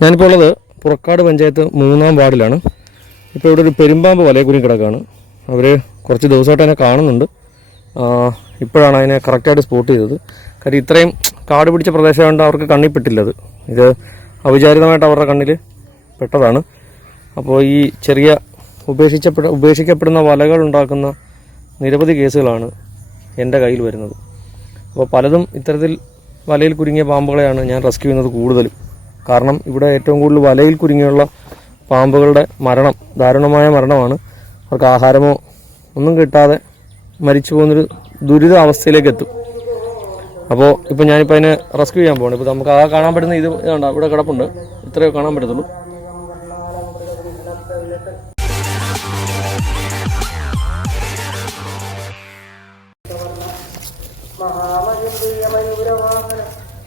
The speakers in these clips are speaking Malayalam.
ഞാനിപ്പോൾ ഉള്ളത് പുറക്കാട് പഞ്ചായത്ത് 3-ാം വാർഡിലാണ്. ഇപ്പോൾ ഇവിടെ ഒരു പെരുമ്പാമ്പ് വലയെ കുരുങ്ങി കിടക്കുകയാണ്. അവർ കുറച്ച് ദിവസമായിട്ട് അതിനെ കാണുന്നുണ്ട്. ഇപ്പോഴാണ് അതിനെ കറക്റ്റായിട്ട് സ്പോട്ട് ചെയ്തത്. കാര്യം ഇത്രയും കാട് പിടിച്ച പ്രദേശമായതുകൊണ്ട് അവർക്ക് കണ്ണിൽ പെട്ടില്ലത്. ഇത് അവിചാരിതമായിട്ട് അവരുടെ കണ്ണിൽ പെട്ടതാണ്. അപ്പോൾ ഈ ചെറിയ ഉപേക്ഷിക്കപ്പെടുന്ന വലകൾ ഉണ്ടാക്കുന്ന നിരവധി കേസുകളാണ് എൻ്റെ കയ്യിൽ വരുന്നത്. അപ്പോൾ പലതും ഇത്തരത്തിൽ വലയിൽ കുരുങ്ങിയ പാമ്പുകളെയാണ് ഞാൻ റെസ്ക്യൂ ചെയ്യുന്നത് കൂടുതലും. കാരണം ഇവിടെ ഏറ്റവും കൂടുതൽ വലയിൽ കുരുങ്ങിയുള്ള പാമ്പുകളുടെ മരണം ദാരുണമായ മരണമാണ്. അവർക്ക് ആഹാരമോ ഒന്നും കിട്ടാതെ മരിച്ചു പോകുന്നൊരു ദുരിത അവസ്ഥയിലേക്ക് എത്തും. അപ്പോൾ ഇപ്പോൾ ഞാനിപ്പോൾ അതിനെ റെസ്ക്യൂ ചെയ്യാൻ പോകണം. ഇപ്പോൾ നമുക്ക് കാണാൻ പറ്റുന്ന ഇത് വേണ്ട, ഇവിടെ കിടപ്പുണ്ട്. ഇത്രയോ കാണാൻ പറ്റത്തുള്ളൂ.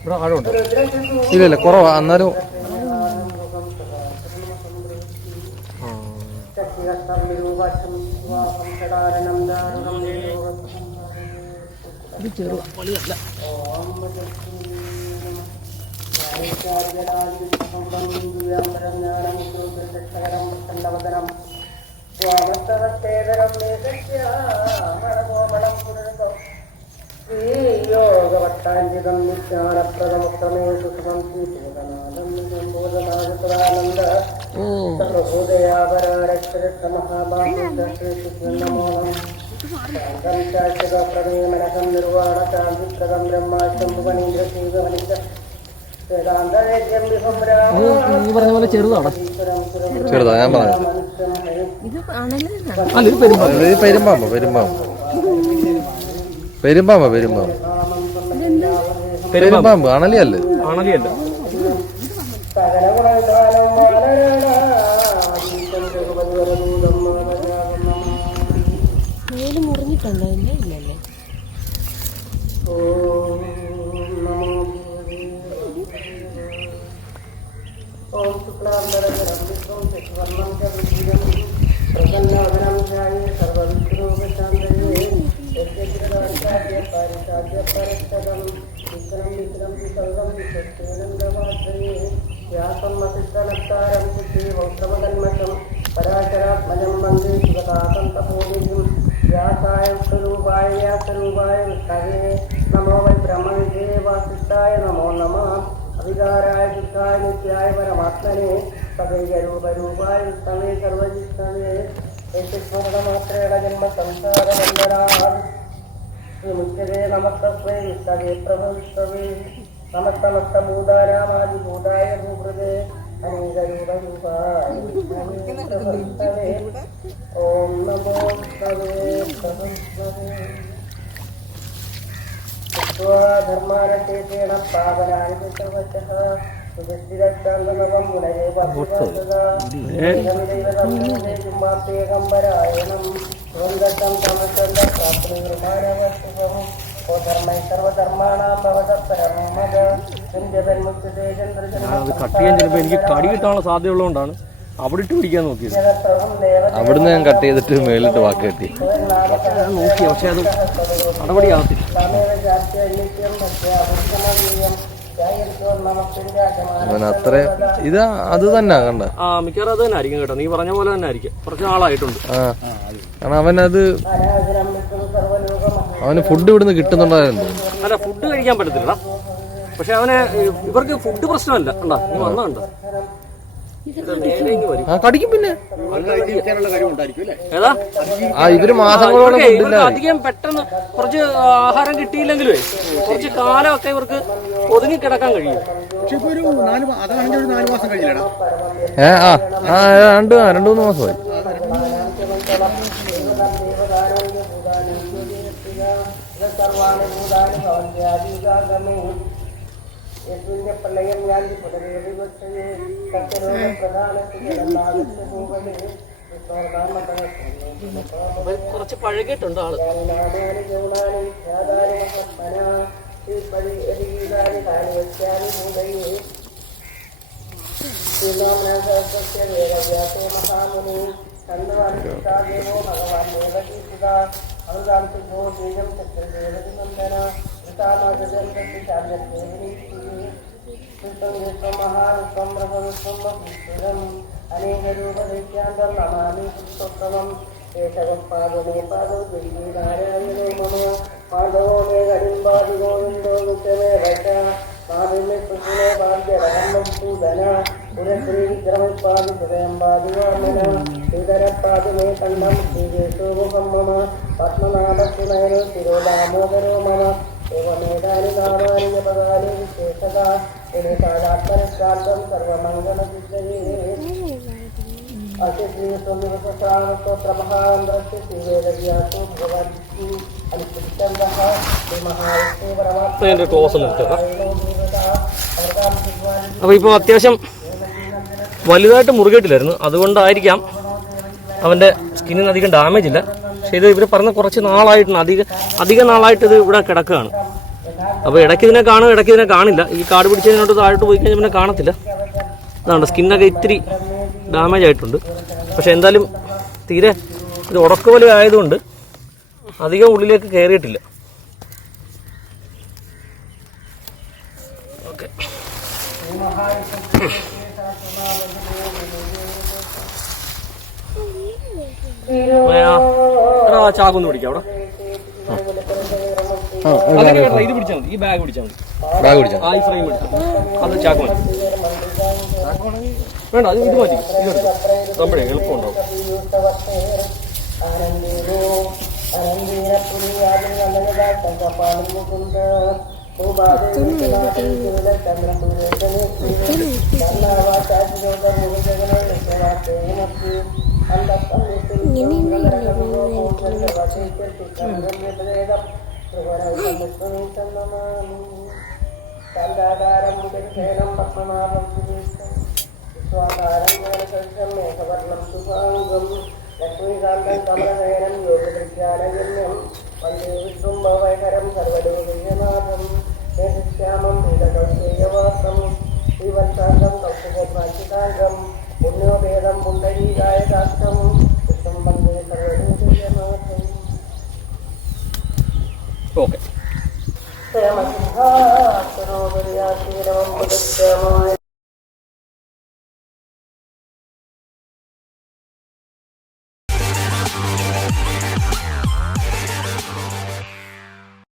ഇവിടെ ആഴമുണ്ട്? ഇല്ല കുറവാ. എന്നാലും യോഗവട്ടാഞ്ചിതം വിജ്ഞാനപ്രദമുക്തമേ സുഖം സംബോധനാനന്ദ സർവഭൂതയാപരാരക്ഷരമഹാഭാഗം പ്രമേയമനകം നിർവാണ ശാന്തിപ്രദം ബ്രഹ്മാശംഭുവനീന്ദ്രശീവനിക വേദാന്തവേദ്യം പറഞ്ഞ പോലെ ചെറുതാണോ? ചെറുതാ ഞാൻ പറഞ്ഞു. പെരുമ്പാമ്പ് പെരുമ്പാമ്പ് പെരുമ്പാമ്പ് പെരുമ്പാമ്പ് പെരുമ്പാമ്പ് അണലിയല്ല. അണലിയല്ല. മുറിഞ്ഞിട്ടുണ്ടോ? ഇല്ലല്ലേ. നമോ വൈ ബ്രഹ്മവിജയ വാസിഷ്ഠായ നമോ നമഃ അവികാരായ ശുദ്ധായ നിത്യായ പരമാത്മനെ സദൈകരൂപരൂപായ വിഷ്ണവേ സർവജിഷ്ണവേ സ്മരണമാത്രേണ ജന്മ സംസാരവന്ദനാ മുഖ്യതേ നമസ്തേ വിഷ്ണവേ പ്രഭവിഷ്ണവേ നമസ്തമസ്തഭൂതാനാമാദിഭൂതായ ഭൂകൃതേ അനേകരൂപരൂപായ വിഷ്ണവേ ഓം നമോ വിഷ്ണവേ പ്രഭവിഷ്ണവേ ധർമാനേന പാവനാനി സർവശഃ സുദൃഷ്ടിരക്ഷാന്തനവം മുനയേകംബരായണം സ്വന്തം തമസന്ത പ്രാപ്തിർമാനവശുഭം ഓ ധർമ്മൈ സർവധർമാണാം ഭവതപരമമദ സഞ്ജതന്മുക്തേ ചന്ദ്രജന. അത് കട്ട് ചെയ്യാൻ ചിലപ്പോൾ എനിക്ക് കടി കിട്ടാനുള്ള സാധ്യതയുള്ളതുകൊണ്ടാണ് അവിടെ ഇട്ട് പിടിക്കാൻ നോക്കിയത്. അവിടുന്ന് ഞാൻ കട്ട് ചെയ്തിട്ട് മേലിട്ട് വാക്ക് കെട്ടി നോക്കി. പക്ഷെ അത് നടപടിയാകത്തില്ല. അത്ര ഇത് അത് തന്നെ കണ്ട. മിക്കവാറും അത് തന്നെ ആയിരിക്കും കേട്ടോ. നീ പറഞ്ഞ പോലെ തന്നെ ആയിരിക്കും. കുറച്ച് നാളായിട്ടുണ്ട്. കാരണം അവന് ഫുഡ് ഇവിടുന്ന് കിട്ടുന്നുണ്ടായിരുന്നു. അല്ല, ഫുഡ് കഴിക്കാൻ പറ്റത്തില്ല. പക്ഷെ ഇവർക്ക് ഫുഡ് പ്രശ്നമല്ല. കണ്ടാ നീ വന്നുണ്ട് കടിക്കും. പിന്നെ ഏതാ ഇവര് മാസങ്ങളോടെ അധികം പെട്ടെന്ന് കുറച്ച് ആഹാരം കിട്ടിയില്ലെങ്കിലേ കുറച്ച് കാലമൊക്കെ ഇവർക്ക് ഒതുങ്ങി കിടക്കാൻ കഴിയും. രണ്ടു മൂന്ന് മാസമായി. പ്രളയം ഞാൻ കുറച്ച് പഴകിയിട്ടുണ്ട് ആള്. അനേകരൂപദൈത്യാന്തം നമാമി പുരുഷോത്തമം കേശവം പാദമേ പാദം നാരായണോ മമോ മാധവോ മേ കരിമ്പാദിഗോവിന്ദോ നിത്യമേ വച മാവിമേ കൃഷ്ണേ ഭാഗ്യരാമം പൂതന പുരശ്രീ വിക്രമപാദി ഹൃദയം പാദിവാമന ശ്രീധരപാദമേ കണ്ഠം ശ്രീകേശോമുഖം മമ പത്മനാഭസുനയനോ ശിരോദാമോദരോ മമ ഏവമേതാനി നാമാനി ജപകാലി വിശേഷത സാക്ഷാത്കാരം സർവമംഗളസിദ്ധയേ അശ്വീസ്വമിവസ്രാമസ്തോത്രമഹാന്ദ്രസ്യ ശ്രീവേദവ്യാസോ ഭഗവത്ഗീ അനുസരിച്ചന്തഃ ശ്രീമഹാവിഷ്ണു അപ്പോൾ ഇപ്പോൾ അത്യാവശ്യം വലുതായിട്ട് മുറുകിയിട്ടില്ലായിരുന്നു, അതുകൊണ്ടായിരിക്കാം അവൻ്റെ സ്കിന്നിന് അധികം ഡാമേജ് ഇല്ല. പക്ഷേ ഇത് ഇവർ പറഞ്ഞ കുറച്ച് നാളായിട്ടാണ്, അധിക നാളായിട്ട് ഇത് ഇവിടെ കിടക്കുകയാണ്. അപ്പോൾ ഇടയ്ക്ക് ഇതിനെ കാണും, ഇടയ്ക്ക് ഇതിനെ കാണില്ല. ഈ കാട് പിടിച്ചതിനോട്ട് താഴോട്ട് പോയി കഴിഞ്ഞാൽ പിന്നെ കാണത്തില്ല. അതാണ് സ്കിന്നൊക്കെ ഇത്തിരി ഡാമേജ് ആയിട്ടുണ്ട്. പക്ഷെ എന്തായാലും തീരെ ഇത് ഉടക്കുവലി ആയതുകൊണ്ട് അധികം ഉള്ളിലേക്ക് കയറിയിട്ടില്ല. ഓക്കെ, ചാക്കൊന്ന് പിടിക്കാം അവിടെ. ഇത് പിടിച്ചാൽ മതി, ഈ ബാഗ് പിടിച്ചാൽ മതി. ആ ഈ ഫ്രെയിം പിടിച്ചാൽ അത് ചാക്ക് മതി. വേണ്ട, അത് ഇത് മതി. ഇതെടുക്കും, നമ്മുടെ എളുപ്പമുണ്ടാവും. ലക്ഷ്മീകാന്തം കമലനയനം യോഗവിദ്യാലയം വന്ദേ വിഷ്ണും ഭവൈകരം